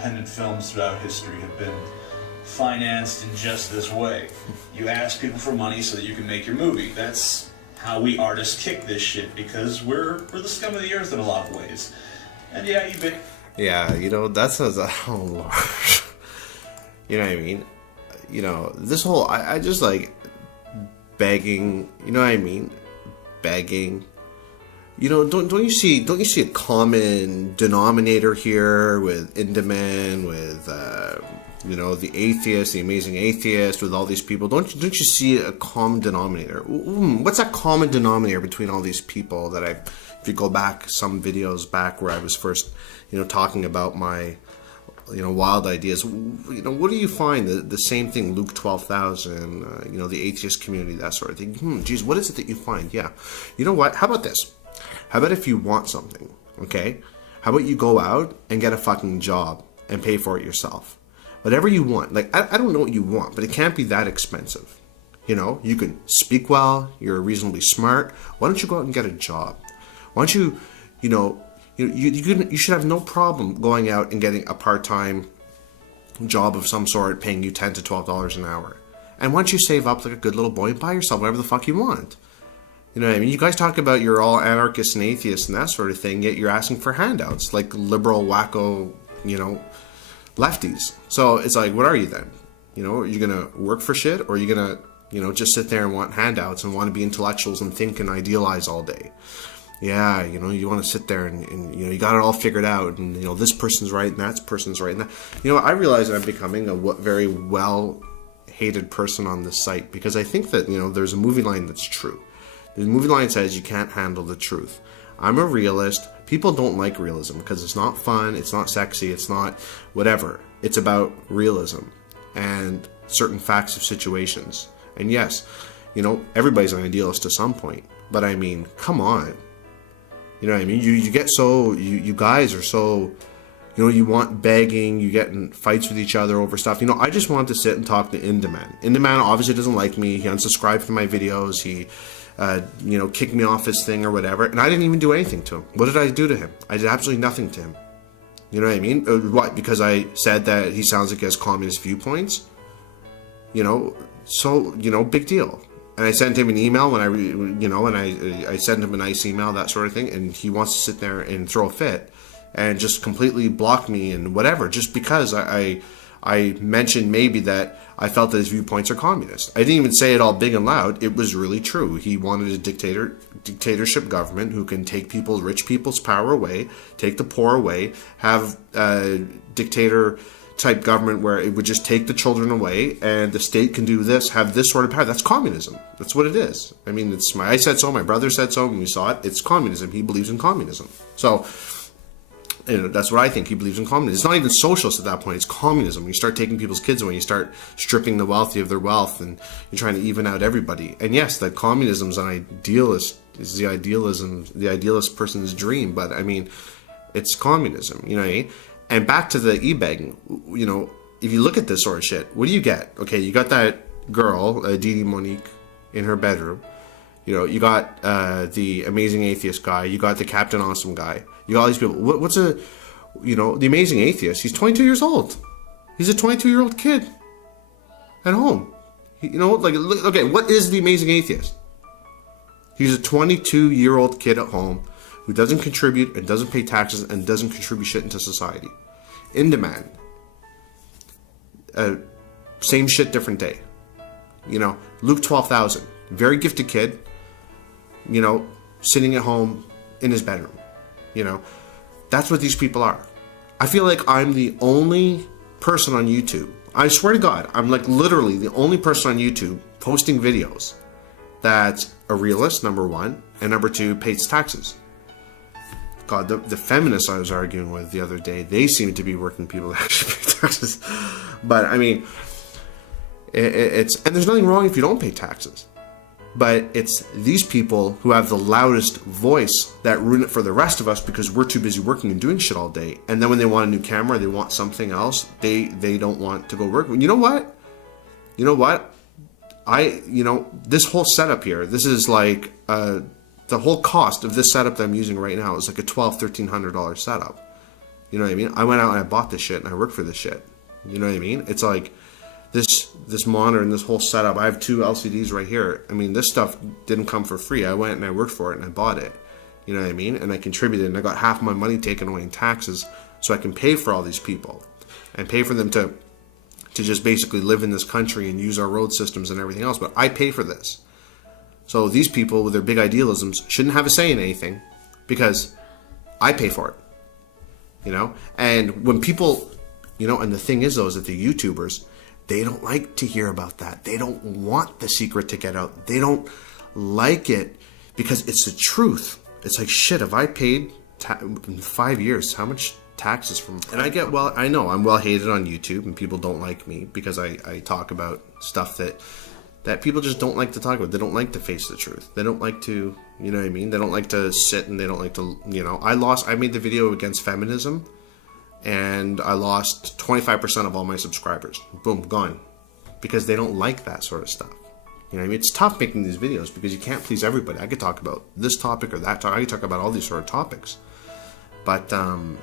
independent films throughout history have been financed in just this way. You ask people for money so that you can make your movie. That's how we artists kick this shit, because we're the scum of the earth in a lot of ways. And yeah, yeah, you know, that sounds, oh Lord. You know what I mean? You know, this whole, I just like begging, you know what I mean? Begging. You know, don't you see a common denominator here with Inmendham, with you know, the atheist, the amazing atheist, with all these people? Don't you see a common denominator? What's that common denominator between all these people that if you go back some videos back where I was first, you know, talking about my, you know, wild ideas, you know, what do you find? The same thing, Luke 12,000, you know, the atheist community, that sort of thing. Geez, what is it that you find? Yeah. You know what? How about this? How about if you want something, okay? How about you go out and get a fucking job and pay for it yourself? Whatever you want. Like, I don't know what you want, but it can't be that expensive. You know, you can speak well, you're reasonably smart. Why don't you go out and get a job? Why don't you, you know, you should have no problem going out and getting a part-time job of some sort paying you $10 to $12 an hour. And once you save up like a good little boy and buy yourself whatever the fuck you want. You know what I mean? You guys talk about you're all anarchists and atheists and that sort of thing, yet you're asking for handouts like liberal, wacko, you know, lefties. So it's like, what are you then? You know, are you going to work for shit, or are you going to, you know, just sit there and want handouts and want to be intellectuals and think and idealize all day? Yeah, you know, you want to sit there and you know, you got it all figured out, and, you know, this person's right and that person's right. And that, you know, I realize that I'm becoming a very well-hated person on this site, because I think that, you know, there's a movie line that's true. The movie line says you can't handle the truth. I'm a realist. People don't like realism because it's not fun, it's not sexy, it's not whatever. It's about realism and certain facts of situations. And yes, you know, everybody's an idealist to some point. But I mean, come on. You know what I mean? You get so, you guys are so, you know, you want begging, you get in fights with each other over stuff. You know, I just want to sit and talk to Inmendham. Inmendham obviously doesn't like me. He unsubscribed from my videos. He, you know, kicked me off his thing or whatever. And I didn't even do anything to him. What did I do to him? I did absolutely nothing to him. You know what I mean? What? Because I said that he sounds like he has communist viewpoints? You know, so, you know, big deal. And I sent him an email when I sent him a nice email, that sort of thing. And he wants to sit there and throw a fit and just completely block me and whatever, just because I mentioned maybe that I felt that his viewpoints are communist. I didn't even say it all big and loud. It was really true. He wanted a dictatorship government who can take rich people's power away, take the poor away, have a dictator type government where it would just take the children away, and the state can do this, have this sort of power. That's communism. That's what it is. I mean, I said so, my brother said so, and we saw it. It's communism. He believes in communism. So, you know, that's what I think. He believes in communism. It's not even socialist at that point. It's communism. You start taking people's kids away. You start stripping the wealthy of their wealth, and you're trying to even out everybody. And yes, that communism is an idealist. Is the idealist person's dream. But I mean, it's communism. You know what I mean? And back to the e-begging. You know, if you look at this sort of shit, what do you get? Okay, you got that girl, Didi Monique, in her bedroom. You know, you got the amazing atheist guy. You got the Captain Awesome guy. You got all these people. What's you know, the amazing atheist? He's 22 years old. He's a 22-year-old kid at home. You know, like, okay, what is the amazing atheist? He's a 22-year-old kid at home who doesn't contribute and doesn't pay taxes and doesn't contribute shit into society. In demand. Same shit, different day. You know, Luke 12,000. Very gifted kid. You know, sitting at home in his bedroom. You know, that's what these people are. I feel like I'm the only person on YouTube. I swear to God, I'm like literally the only person on YouTube posting videos that's a realist, number one, and number two, pays taxes. God, the feminists I was arguing with the other day, they seem to be working people that actually pay taxes. But I mean, it's, and there's nothing wrong if you don't pay taxes. But it's these people who have the loudest voice that ruin it for the rest of us because we're too busy working and doing shit all day. And then when they want a new camera, they want something else, they don't want to go work. You know what? You know what? You know, this whole setup here, this is like, the whole cost of this setup that I'm using right now is like a $1,200, $1,300 setup. You know what I mean? I went out and I bought this shit and I worked for this shit. You know what I mean? It's like this monitor and this whole setup. I have 2 LCDs right here. I mean, this stuff didn't come for free. I went and I worked for it and I bought it. You know what I mean? And I contributed and I got half my money taken away in taxes so I can pay for all these people and pay for them to just basically live in this country and use our road systems and everything else. But I pay for this. So these people with their big idealisms shouldn't have a say in anything because I pay for it. You know? And when people, you know, and the thing is though, is that the YouTubers, they don't like to hear about that. They don't want the secret to get out. They don't like it because it's the truth. It's like, shit, have I paid in 5 years, how much taxes from... And I get, well, I know I'm well hated on YouTube and people don't like me because I talk about stuff that people just don't like to talk about. They don't like to face the truth. They don't like to, you know what I mean? They don't like to sit and they don't like to, you know... I made the video against feminism and I lost 25% of all my subscribers. Boom, gone. Because they don't like that sort of stuff. You know what I mean? It's tough making these videos because you can't please everybody. I could talk about this topic or that topic. I could talk about all these sort of topics. But, and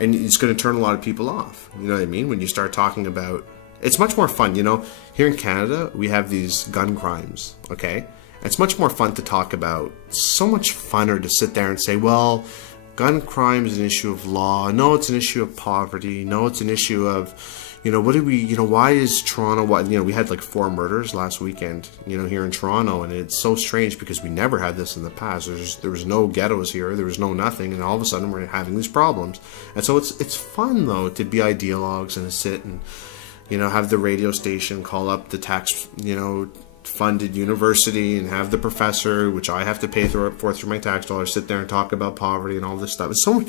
it's going to turn a lot of people off. You know what I mean? When you start talking about... It's much more fun, you know? Here in Canada, we have these gun crimes, okay? It's much more fun to talk about. It's so much funner to sit there and say, well, gun crime is an issue of law. No, it's an issue of poverty. No, it's an issue of... You know, what do we, you know, why is Toronto, you know, we had like 4 murders last weekend, you know, here in Toronto, and it's so strange because we never had this in the past. There was no ghettos here, there was no nothing, and all of a sudden we're having these problems. And so it's fun, though, to be ideologues and to sit and, you know, have the radio station call up the tax, you know, funded university and have the professor, which I have to pay for through my tax dollars, sit there and talk about poverty and all this stuff. It's so...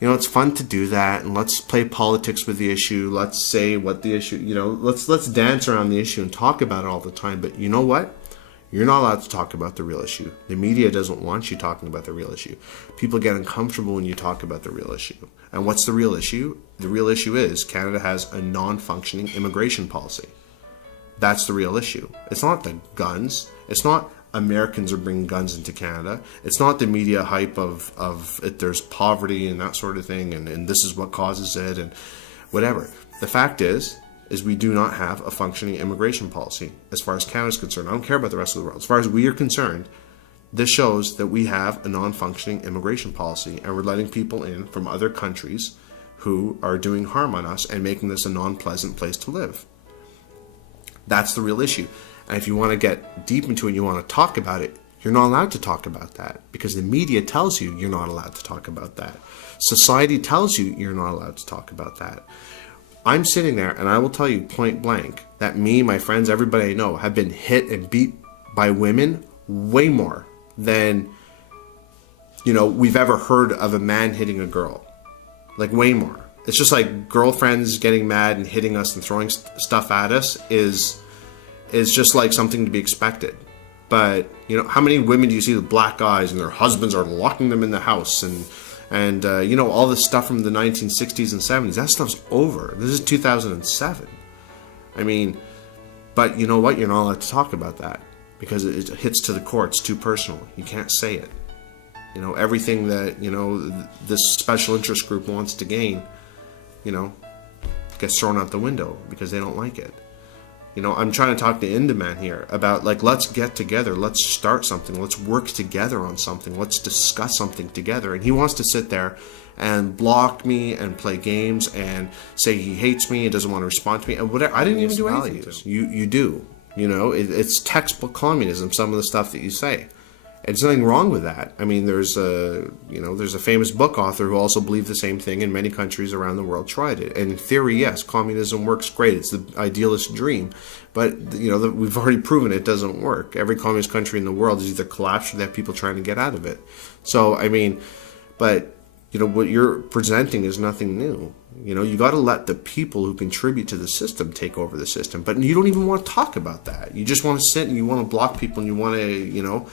You know, it's fun to do that, and let's play politics with the issue. Let's say what the issue, you know, let's dance around the issue and talk about it all the time. But you know what? You're not allowed to talk about the real issue. The media doesn't want you talking about the real issue. People get uncomfortable when you talk about the real issue. And what's the real issue? The real issue is Canada has a non-functioning immigration policy. That's the real issue. It's not the guns. It's not Americans are bringing guns into Canada. It's not the media hype of there's poverty and that sort of thing, and this is what causes it, and whatever. The fact is we do not have a functioning immigration policy as far as Canada is concerned. I don't care about the rest of the world. As far as we are concerned, this shows that we have a non-functioning immigration policy, and we're letting people in from other countries who are doing harm on us and making this a non-pleasant place to live. That's the real issue. And if you want to get deep into it, you want to talk about it, you're not allowed to talk about that because the media tells you you're not allowed to talk about that. Society tells you you're not allowed to talk about that. I'm sitting there and I will tell you point blank that me, my friends, everybody I know have been hit and beat by women way more than, you know, we've ever heard of a man hitting a girl. Like way more. It's just like girlfriends getting mad and hitting us and throwing stuff at us is just like something to be expected. But, you know, how many women do you see with black eyes and their husbands are locking them in the house and you know, all this stuff from the 1960s and 70s, that stuff's over. This is 2007. I mean, but you know what? You're not allowed to talk about that because it hits to the core. It's too personal. You can't say it. You know, everything that, you know, this special interest group wants to gain, you know, gets thrown out the window because they don't like it. You know, I'm trying to talk to Inmendham here about, like, let's get together. Let's start something. Let's work together on something. Let's discuss something together. And he wants to sit there and block me and play games and say he hates me and doesn't want to respond to me and whatever. I didn't even do anything. You do. You know, it's textbook communism, some of the stuff that you say. And there's nothing wrong with that. I mean, there's a famous book author who also believed the same thing, and many countries around the world tried it. And in theory, yes, communism works great. It's the idealist dream. But, you know, we've already proven it doesn't work. Every communist country in the world is either collapsed or they have people trying to get out of it. So, I mean, but, you know, what you're presenting is nothing new. You know, you got to let the people who contribute to the system take over the system. But you don't even want to talk about that. You just want to sit and you want to block people and you want to, you know...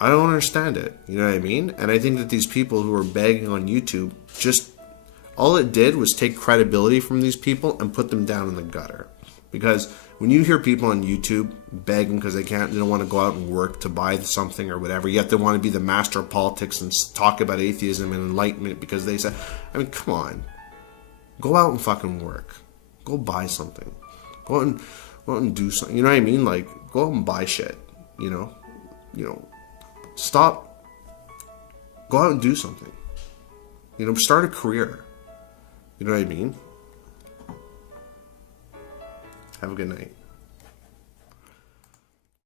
I don't understand it, you know what I mean? And I think that these people who are begging on YouTube, just all it did was take credibility from these people and put them down in the gutter. Because when you hear people on YouTube begging because they don't want to go out and work to buy something or whatever, yet they want to be the master of politics and talk about atheism and enlightenment because they say, I mean, come on. Go out and fucking work. Go buy something. Go out and do something. You know what I mean? Like, go out and buy shit. You know, stop. Go out and do something. You know, start a career. You know what I mean? Have a good night.